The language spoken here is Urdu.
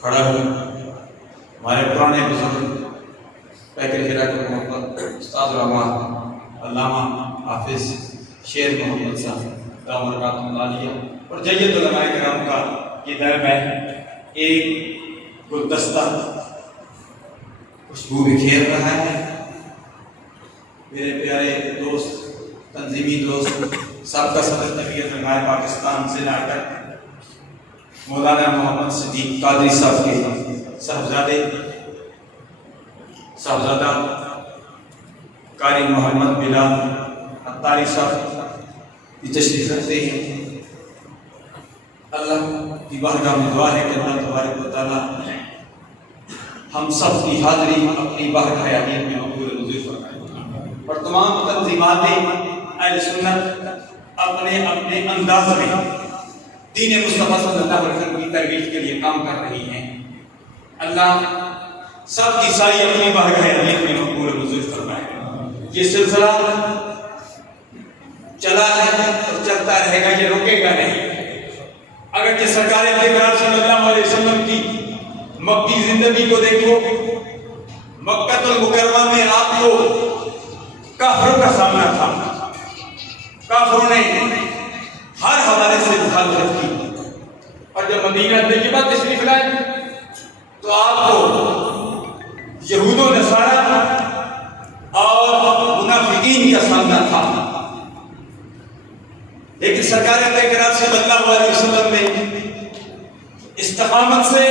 کھڑا ہوں ہمارے پرانے بزرگ پیکر ہیرا کے محمد استاد رحمٰ علامہ حافظ شیر محمد صاحب دامت برکاتہ اللہ علیہ اور جید علماء کرام کا یہ درب ہے، ایک گلدستہ خوشبو بکھیر رہا ہے۔ میرے پیارے دوست، تنظیمی دوست، سابقہ صدر طبیعت علماء پاکستان سے لا کر مولانا محمد صدیق قادری صاحب کے صاحبزادہ قاری محمد بلال عطاری صاحب یہ تشریف رکھتے ہیں۔ اللہ کی بارگاہ میں دعا ہے کہ اللہ تبارک و تعالیٰ ہم سب کی حاضری اپنی بارگاہ عالیہ میں مقبول منظور فرمائے، اور تمام تنظیمات اہل سنت اپنے اپنے انداز میں دین مصطفیٰ صلی اللہ علیہ وسلم کی ترویج کے لیے کام کر رہی ہیں۔ اللہ سب کی ساری اپنی بارگاہ عالیہ میں مقبول منظور فرمائے۔ یہ سلسلہ چلا ہے اور چلتا رہے گا، یہ رکے گا نہیں۔ اگرچہ سرکار اقرار صلی اللہ علیہ وسلم کی مکی زندگی کو دیکھو، مکہ المکرمہ میں آپ کو کافروں کا سامنا تھا، کافروں نے ہر حوالے سے مخالفت کی، اور جب مدینہ طیبہ تشریف لائے تو آپ کو یہود و نصارہ اور منافقین کا سامنا تھا، لیکن سرکار اقرار صلی اللہ علیہ وسلم نے استقامت سے